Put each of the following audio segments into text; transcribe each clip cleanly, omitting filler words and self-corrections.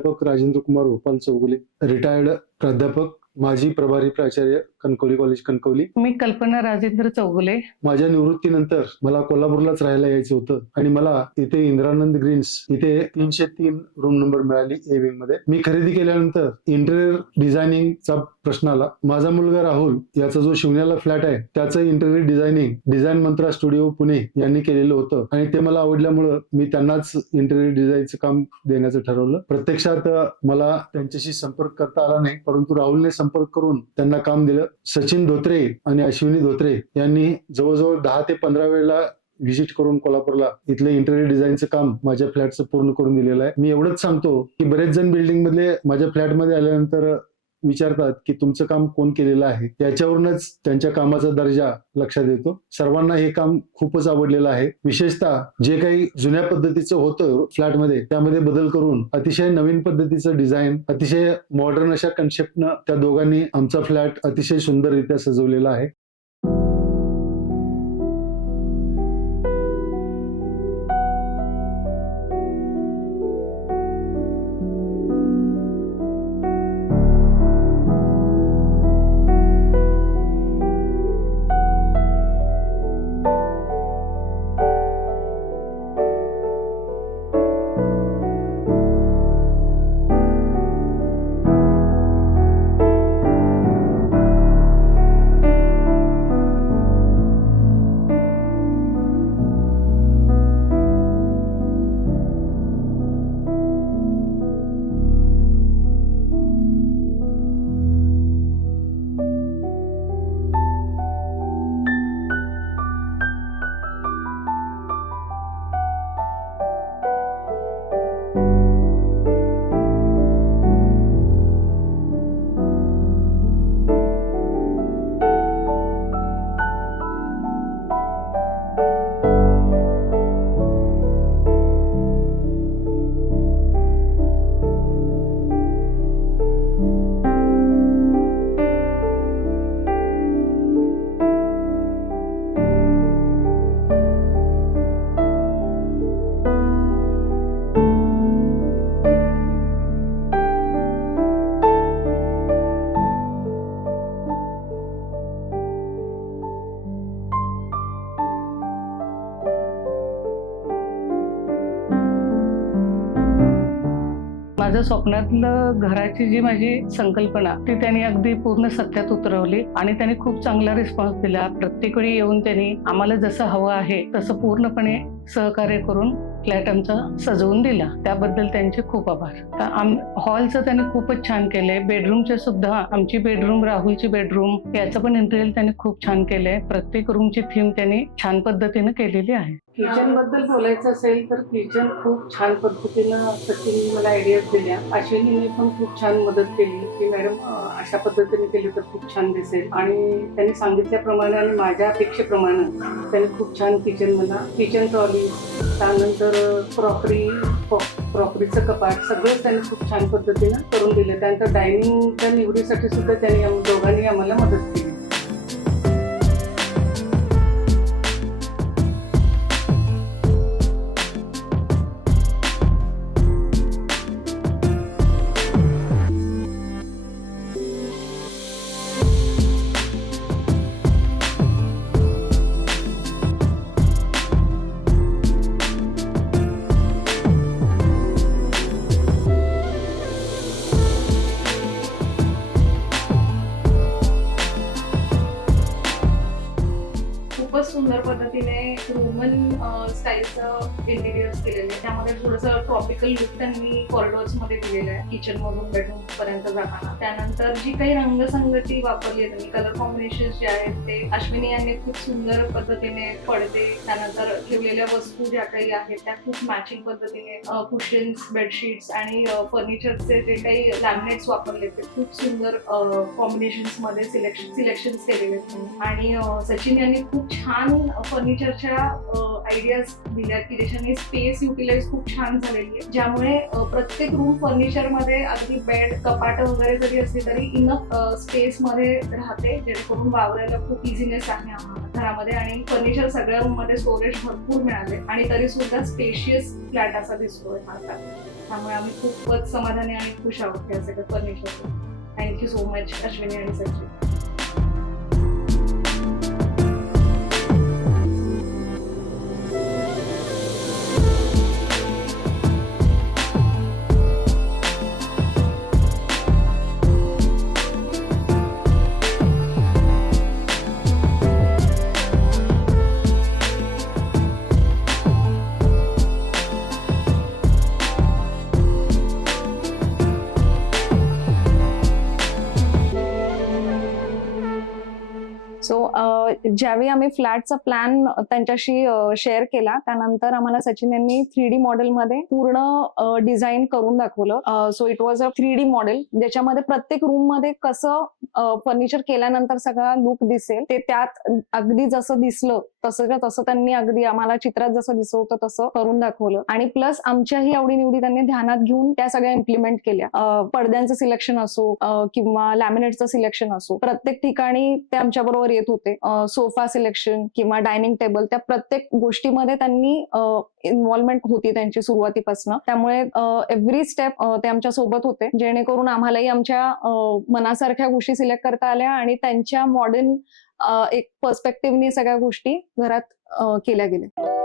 प्राध्यापक राजेंद्र कुमार गोपाल चौगुले, रिटायर्ड प्राध्यापक, माजी प्रभारी प्राचार्य, कणकवली कॉलेज कणकवली. मी कल्पना राजेंद्र चौगुले. माझ्या निवृत्तीनंतर मला कोल्हापूरलाच राहायला यायचं होतं आणि मला इथे इंदिरानंद ग्रीन्स इथे 303 रूम नंबर मिळाली ए विंग मध्ये. मी खरेदी केल्यानंतर इंटेरियर डिझायनिंगचा प्रश्न आला. माझा मुलगा राहुल याचा जो शिवण्याला फ्लॅट आहे त्याचं इंटेरियर डिझायनिंग डिझाईन मंत्रा स्टुडिओ पुणे यांनी केलेलं होतं आणि ते मला आवडल्यामुळं मी त्यांनाच इंटेरियर डिझाईनचं काम देण्याचं ठरवलं. प्रत्यक्षात मला त्यांच्याशी संपर्क करता आला नाही, परंतु राहुलने संपर्क करून त्यांना काम दिलं. सचिन धोत्रे आणि अश्विनी धोत्रे यांनी जवळजवळ 10 ते 15 वेळेला व्हिजिट करून कोल्हापूरला इथलं इंटेरियर डिझाईनचं काम माझ्या फ्लॅटचं पूर्ण करून दिलेलं आहे. मी एवढंच सांगतो की बरेच जण बिल्डिंग मधले माझ्या फ्लॅटमध्ये आल्यानंतर विचारतात की तुमचं काम कोण केलेलं आहे. याच्यावरूनच त्यांच्या कामाचा दर्जा लक्षात येतो. सर्वांना हे काम खूपच आवडलेलं आहे. विशेषतः जे काही जुन्या पद्धतीचं होतं फ्लॅटमध्ये त्यामध्ये बदल करून अतिशय नवीन पद्धतीचं डिझाईन, अतिशय मॉडर्न अशा कन्सेप्टनं त्या दोघांनी आमचा फ्लॅट अतिशय सुंदररित्या सजवलेला आहे. माझं स्वप्नातलं घराची जी माझी संकल्पना ती त्यांनी अगदी पूर्ण सत्यात उतरवली आणि त्यांनी खूप चांगला रिस्पॉन्स दिला. प्रत्येक वेळी येऊन त्यांनी आम्हाला जसं हवं आहे तसं पूर्णपणे सहकार्य करून फ्लॅट आमचा सजवून दिला. त्याबद्दल त्यांचे खूप आभार. हॉलचं त्यांनी खूपच छान केलंय. बेडरूमचे सुद्धा आमची बेडरूम, राहुलची बेडरूम याचं पण इंटेरियर त्यांनी खूप छान केलंय. प्रत्येक रूमची थीम त्यांनी छान पद्धतीने केलेली आहे. किचन बद्दल बोलायचं असेल तर किचन खूप छान पद्धतीनं सचिन मला आयडियाज दिल्या. अश्विनीने पण खूप छान मदत केली की मॅडम अशा पद्धतीने केली तर खूप छान दिसेल आणि त्यांनी सांगितल्याप्रमाणे आणि माझ्या अपेक्षेप्रमाणे त्यांनी खूप छान किचन ट्रॉली, त्यानंतर क्रॉकरीचं कपाट सगळंच त्यांनी खूप छान पद्धतीनं करून दिलं. त्यानंतर डायनिंगच्या निवडीसाठी सुद्धा त्यांनी दोघांनी आम्हाला मदत केली. खूपच सुंदर पद्धतीने रोमन स्टाईलचं इंटिरियर केलेलं आहे. त्यामध्ये थोडंसं ट्रॉपिकल लुक त्यांनी कॉरिडॉर्स मध्ये दिलेलं आहे किचन मधून बेडरूम पर्यंत जाताना. त्यानंतर जी काही रंगसंगती वापरली आहे त्यांनी, कलर कॉम्बिनेशन जे आहेत ते अश्विनी यांनी खूप सुंदर पद्धतीने पडदे, त्यानंतर ठेवलेल्या वस्तू ज्या काही आहेत त्या खूप मॅचिंग पद्धतीने, कुशन्स, बेडशीट्स आणि फर्निचरचे जे काही लॅमिनेट्स वापरले ते खूप सुंदर कॉम्बिनेशन्स मध्ये सिलेक्शन केलेले आहेत. आणि सचिन यांनी खूप छान फर्निचरच्या आयडियाज दिल्या की ज्याच्याने स्पेस युटिलाइज खूप छान झालेली आहे, ज्यामुळे प्रत्येक रूम फर्निचर मध्ये अगदी बेड, कपाट वगैरे जरी असली तरी इनफ स्पेस मध्ये राहते, जेणेकरून वावरायला खूप इझिनेस आहे आम्हाला घरामध्ये. आणि फर्निचर सगळ्या रूम मध्ये स्टोरेज भरपूर मिळाले आणि तरी सुद्धा स्पेशियस फ्लॅट असा दिसतोय आता. त्यामुळे आम्ही खूपच समाधानी आणि खुश आहोत या सगळ्या furniture. Thank you so much Ashwini आणि सचिन. सो ज्यावेळी आम्ही फ्लॅटचा प्लॅन त्यांच्याशी शेअर केला, त्यानंतर आम्हाला सचिन यांनी 3D मॉडेलमध्ये पूर्ण डिझाईन करून दाखवलं. So it was a 3D model, ज्याच्यामध्ये प्रत्येक रूम मध्ये कसं फर्निचर केल्यानंतर सगळा लुक दिसेल ते त्यात अगदी जसं दिसलं तसं त्यांनी अगदी आम्हाला चित्रात जसं दिसत होतं तसं करून दाखवलं. आणि प्लस आमच्याही आवडीनिवडी त्यांनी ध्यानात घेऊन त्या सगळ्या इम्प्लिमेंट केल्या. पडद्यांचं सिलेक्शन असो किंवा लॅमिनेटचं सिलेक्शन असो, प्रत्येक ठिकाणी ते आमच्या बरोबर येत होते. सोफा सिलेक्शन किंवा डायनिंग टेबल, त्या प्रत्येक गोष्टीमध्ये त्यांनी इन्व्हॉल्वमेंट होती त्यांची सुरुवातीपासून. त्यामुळे एव्हरी स्टेप ते आमच्या सोबत होते, जेणेकरून आम्हालाही आमच्या मनासारख्या गोष्टी सिलेक्ट करता आल्या आणि त्यांच्या मॉडर्न एक पर्स्पेक्टिव्हनी सगळ्या गोष्टी घरात केल्या गेल्या.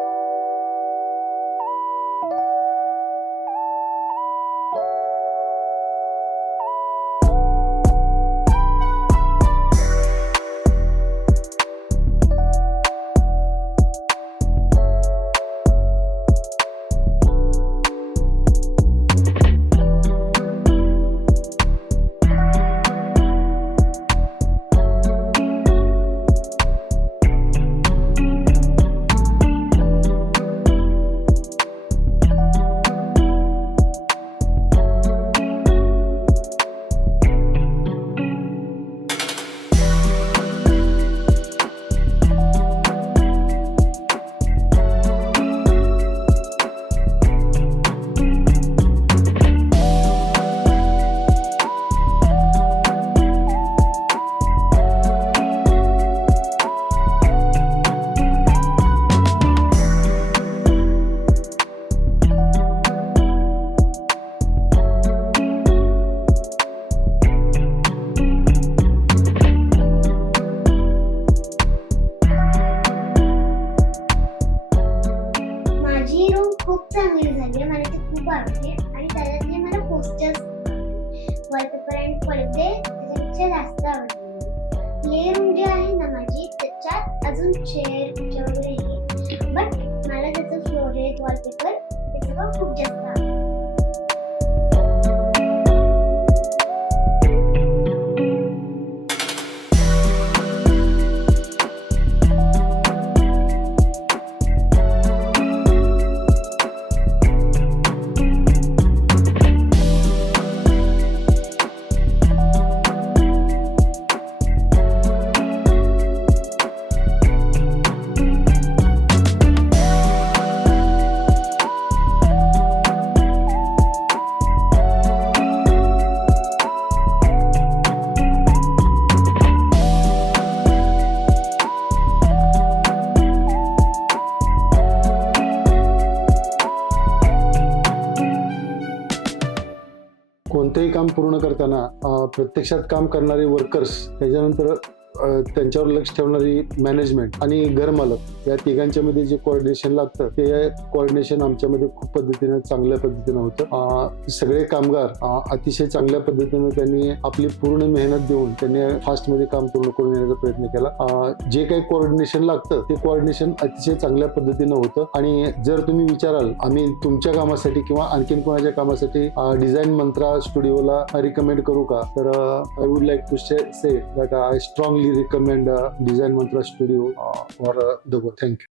खूप चांगली झाली, मला ते खूप आवडले. आणि त्याच्यातले मला पोस्टर्स, वॉलपेपर आणि पडदे त्याच्यापेक्षा जास्त आवडले. प्ले रूम जे आहे ना माझी, त्याच्यात अजून चेअर खुर्च्या वगैरे आहे, बट मला त्याचं फ्लोरेट वॉलपेपर ते सगळं खूप जास्त आवडलं. कोणतेही काम पूर्ण करताना प्रत्यक्षात काम करणारे वर्कर्स, त्याच्यानंतर त्यांच्यावर लक्ष ठेवणारी मॅनेजमेंट आणि घरमालक, या तिघांच्या मध्ये जे कोऑर्डिनेशन लागतं ते कोऑर्डिनेशन आमच्यामध्ये खूप पद्धतीने चांगल्या पद्धतीने होतं. सगळे कामगार अतिशय चांगल्या पद्धतीने त्यांनी आपली पूर्ण मेहनत देऊन त्यांनी फास्ट मध्ये काम पूर्ण करून येण्याचा प्रयत्न केला. जे काही कोऑर्डिनेशन लागतं ते कोऑर्डिनेशन अतिशय चांगल्या पद्धतीनं होतं. आणि जर तुम्ही विचाराल आम्ही तुमच्या कामासाठी किंवा आणखीन कोणाच्या कामासाठी डिझाईन मंत्रा स्टुडिओला रिकमेंड करू का, तर I would like to say that I strongly recommend Design Mantra Studio for the work. Thank you.